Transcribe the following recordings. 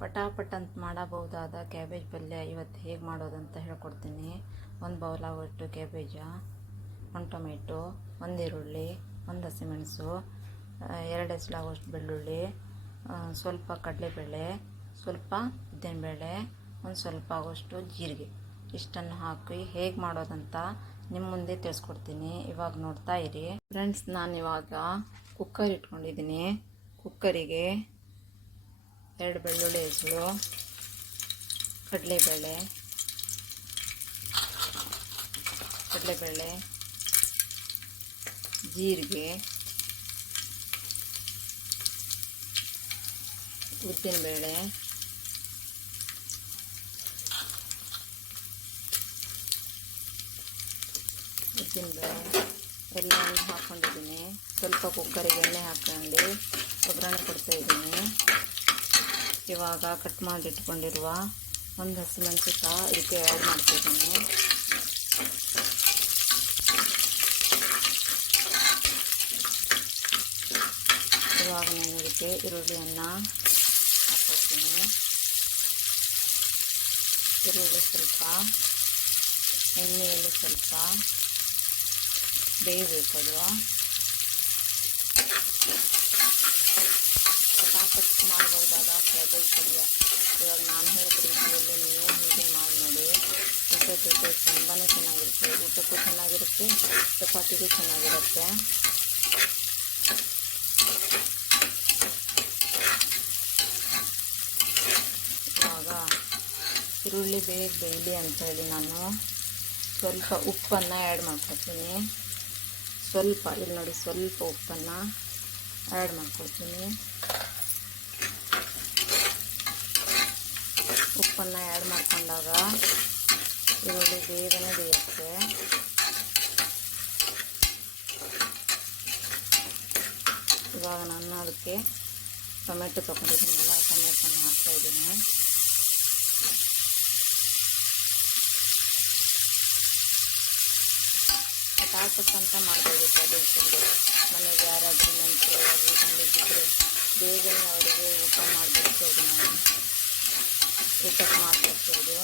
ಪಟಾಪಟ್ ಅಂತ ಮಾಡಬಹುದಾದ ಕ್ಯಾಬೇಜ್ ಪಲ್ಯ ಇವತ್ತು ಹೇಗೆ ಮಾಡೋದಂತ ಹೇಳ್ಕೊಡ್ತೀನಿ. ಒಂದು ಬೌಲಾಗೊಟ್ಟು ಕ್ಯಾಬೇಜ, ಒಂದು ಟೊಮೆಟೊ, ಒಂದು ಈರುಳ್ಳಿ, ಒಂದು ಹಸಿಮೆಣಸು, 2 ಎಸಳಾಗುವಷ್ಟು ಬೆಳ್ಳುಳ್ಳಿ, ಸ್ವಲ್ಪ ಕಡಲೆಬೇಳೆ, ಸ್ವಲ್ಪ ಉದ್ದಿನಬೇಳೆ, ಒಂದು ಸ್ವಲ್ಪ ಆಗುವಷ್ಟು ಜೀರಿಗೆ, ಇಷ್ಟನ್ನು ಹಾಕಿ ಹೇಗೆ ಮಾಡೋದಂತ ನಿಮ್ಮ ಮುಂದೆ ತಿಳಿಸ್ಕೊಡ್ತೀನಿ. ಇವಾಗ ನೋಡ್ತಾ ಇರಿ ಫ್ರೆಂಡ್ಸ್. ನಾನಿವಾಗ ಕುಕ್ಕರ್ ಇಟ್ಕೊಂಡಿದ್ದೀನಿ. ಕುಕ್ಕರಿಗೆ 2 ಬೆಳ್ಳುಳ್ಳಿ ಹೆಸರು, ಕಡಲೆಬೇಳೆ, ಜೀರಿಗೆ, ಉದ್ದಿನಬೇಳೆ, ಎಲ್ಲವನ್ನು ಹಾಕ್ಕೊಂಡಿದ್ದೀನಿ. ಸ್ವಲ್ಪ ಕುಕ್ಕರಿಗೆ ಎಣ್ಣೆ ಹಾಕ್ಕೊಂಡು ಒಗ್ಗರಣೆ ಕೊಡ್ತಾಯಿದ್ದೀನಿ. ಇವಾಗ ಕಟ್ ಮಾಡಿ ಇಟ್ಕೊಂಡಿರುವ ಒಂದು ಹಸಿಮೆಣಸು ಸಹ ಇದಕ್ಕೆ ಆ್ಯಡ್ ಮಾಡ್ತಿದ್ದೀನಿ. ಇವಾಗ ನಾನು ಇದಕ್ಕೆ ಈರುಳ್ಳಿಯನ್ನು ಹಾಕ್ಕೊಡ್ತೀನಿ. ಈರುಳ್ಳಿ ಸ್ವಲ್ಪ ಎಣ್ಣೆಯಲ್ಲಿ ಸ್ವಲ್ಪ ಬೇಯಬೇಕಲ್ವ. ಪಟಾಪಟ್ ಮಾಡಬಹುದಾದ ಕ್ಯಾಬೇಜ್ ಪಲ್ಯ. ಇವಾಗ ನಾನು ಹೇಳಿದ ರೀತಿಯಲ್ಲಿ ನೀವು ಹೀಗೆ ಮಾಡಿ ನೋಡಿ. ಊಟದ ಜೊತೆ ತುಂಬಾ ಚೆನ್ನಾಗಿರುತ್ತೆ. ಊಟಕ್ಕೂ ಚೆನ್ನಾಗಿರುತ್ತೆ, ಚಪಾತಿಗೂ ಚೆನ್ನಾಗಿರುತ್ತೆ. ಇವಾಗ ಈರುಳ್ಳಿ ಬೇಗ ಬೇಯಲಿ ಅಂಥೇಳಿ ನಾನು ಸ್ವಲ್ಪ ಉಪ್ಪನ್ನು ಆ್ಯಡ್ ಮಾಡ್ಕೊತೀನಿ. ಸ್ವಲ್ಪ ಇಲ್ಲಿ ನೋಡಿ, ಸ್ವಲ್ಪ ಉಪ್ಪನ್ನು ಆ್ಯಡ್ ಮಾಡ್ಕೊತೀನಿ. ಉಪ್ಪನ್ನು ಆ್ಯಡ್ ಮಾಡ್ಕೊಂಡಾಗ ಈರುಳ್ಳಿ ಬೇಗನೆ ಬೇಯುತ್ತೆ. ಇವಾಗ ನಾನು ಅದಕ್ಕೆ ಟೊಮೆಟೊ ತೊಗೊಂಡಿದ್ದೀನಲ್ಲ, ಟೊಮೆಟೊನ ಹಾಕ್ತಾಯಿದ್ದೀನಿ. ಪಟಾಪಟ್ ಅಂತ ಮಾಡ್ಬೋದು ಕ್ಯಾಬೇಜ್ ಪಲ್ಯ. ಮನೆಗೆ ಯಾರಾದರೂ ನೆಂಟರು ಬಂದಿದ್ದರೆ ಬೇಗನೆ ಅವರಿಗೆ ಊಟ ಮಾಡಿಬಿಡ್ಬೋದು. ನಾನು ಊಟಕ್ಕೆ ಮಾಡಿಬಿಡ್ಬೋದು.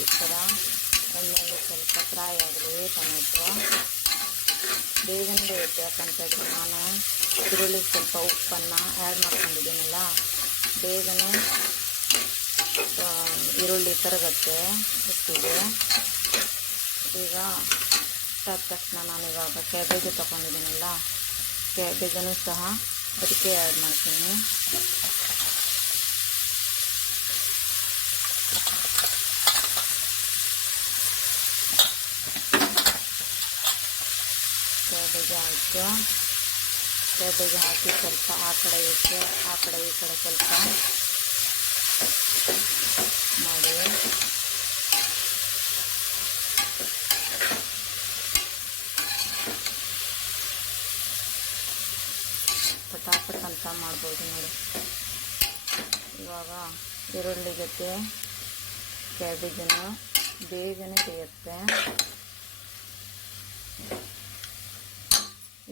ಈ ಥರ ಎಣ್ಣೆಯಲ್ಲಿ ಸ್ವಲ್ಪ ಫ್ರೈ ಆಗಲಿ. ಟೊಮೆಟೊ ಬೇಗನೆ ಬೇಯುತ್ತೆ. ಯಾಕಂತಂದರೆ ನಾನು ಈರುಳ್ಳಿಗೆ ಸ್ವಲ್ಪ ಉಪ್ಪನ್ನು ಆ್ಯಡ್ ಮಾಡ್ಕೊಂಡಿದ್ದೀನಲ್ಲ, ಬೇಗನೆ ಈರುಳ್ಳಿ ಕರಗತ್ತೆ ಉಪ್ಪಿಗೆ. ಈಗ ಆದ ತಕ್ಷಣ ನಾನಿವಾಗ ಕ್ಯಾಬೇಜ್ ತೊಗೊಂಡಿದ್ದೀನಲ್ಲ, ಕ್ಯಾಬೇಜನ್ನು ಸಹ ಅದಕ್ಕೆ ಆ್ಯಡ್ ಮಾಡ್ತೀನಿ. ಕ್ಯಾಬೇಜ್ ಆಯಿತು. ಕ್ಯಾಬೇಜ್ ಹಾಕಿ ಸ್ವಲ್ಪ ಆ ಕಡೆ ಈ ಕಡೆ ಸ್ವಲ್ಪ ಮಾಡಿ ಪಟಾಪಟ್ ಅಂತ ಮಾಡ್ಬೋದು ನೋಡಿ. ಇವಾಗ ಈರುಳ್ಳಿ ಜೊತೆ ಕ್ಯಾಬೇಜನ್ನು ಬೇಗನೆ ಬೇಯುತ್ತೆ.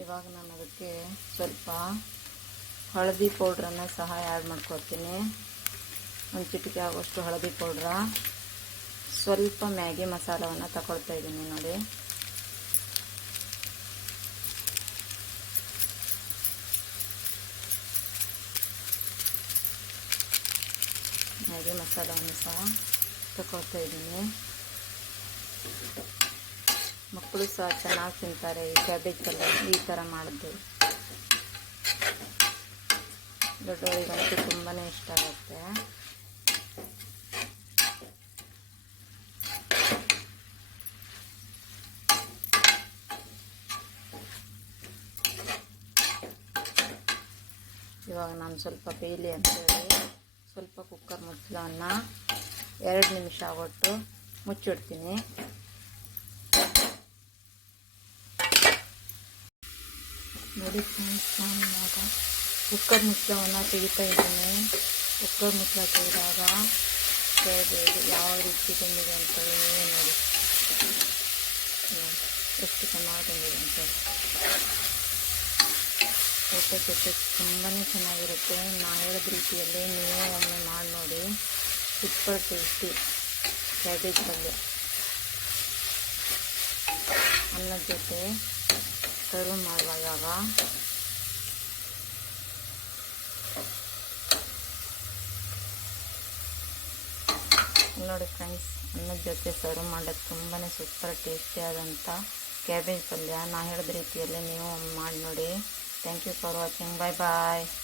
ಇವಾಗ ನಾನು ಅದಕ್ಕೆ ಸ್ವಲ್ಪ ಹಳದಿ ಪೌಡ್ರನ್ನು ಸಹ ಆ್ಯಡ್ ಮಾಡ್ಕೊಳ್ತೀನಿ. ಒಂದು ಚಿಟಿಕೆ ಆಗೋಷ್ಟು ಹಳದಿ ಪೌಡ್ರ, ಸ್ವಲ್ಪ ಮ್ಯಾಗಿ ಮಸಾಲವನ್ನು ತಗೊಳ್ತಾ ಇದ್ದೀನಿ ನೋಡಿ. ಮ್ಯಾಗಿ ಮಸಾಲವನ್ನು ಸಹ ತಗೊಳ್ತಾ ಇದ್ದೀನಿ. ಮಕ್ಕಳು ಸಹ ಚೆನ್ನಾಗಿ ತಿಂತಾರೆ ಈ ಕ್ಯಾಬೇಜ್ ಪಲ್ಯ ಈ ಥರ ಮಾಡಿದ್ದು. ದೊಡ್ಡವರಿಗಂತೂ ತುಂಬಾ ಇಷ್ಟ ಆಗುತ್ತೆ. ಇವಾಗ ನಾನು ಸ್ವಲ್ಪ ಬೇಯಲಿ ಅಂತೇಳಿ ಸ್ವಲ್ಪ ಕುಕ್ಕರ್ ಮುಚ್ಚಳವನ್ನು 2 ನಿಮಿಷ ಆಗೋಟ್ಟು ಮುಚ್ಚಿಡ್ತೀನಿ. ನೋಡಿ ಫ್ರೆಂಡ್ಸ್, ನಾನು ಇವಾಗ ಕುಕ್ಕರ್ ಮುಚ್ಚಳವನ್ನು ತೆಗಿತಾ ಇದ್ದೀನಿ. ಕುಕ್ಕರ್ ಮುಚ್ಚಳ ತೆಗೆದಾಗ ಕ್ಯಾಬೇಜ್ ಯಾವ ರೀತಿ ಬಂದಿದೆ ಅಂತೇಳಿ ನೀವೇ ನೋಡಿ ಎಷ್ಟು ಚೆನ್ನಾಗಿ ಬಂದಿದೆ ಅಂತೇಳಿ. ಊಟದ ಜೊತೆ ತುಂಬಾ ಚೆನ್ನಾಗಿರುತ್ತೆ. ನಾ ಹೇಳಿದ ರೀತಿಯಲ್ಲಿ ನೀವು ಒಮ್ಮೆ ಮಾಡಿ ನೋಡಿ. ಸೂಪರ್ ಟೇಸ್ಟಿ ಕ್ಯಾಬೇಜ್ ಪಲ್ಯ ಅನ್ನದ ಜೊತೆ ಸರ್ವ್ ಮಾಡುವಾಗ ನೋಡಿ ಫ್ರೆಂಡ್ಸ್, ಅನ್ನದ ಜೊತೆ ಸರ್ವ್ ಮಾಡೋದು ತುಂಬಾ ಸೂಪರ್ ಟೇಸ್ಟಿಯಾದಂಥ ಕ್ಯಾಬೇಜ್ ಪಲ್ಯ. ನಾ ಹೇಳಿದ ರೀತಿಯಲ್ಲಿ ನೀವು ಮಾಡಿ ನೋಡಿ. Thank you for watching. Bye bye.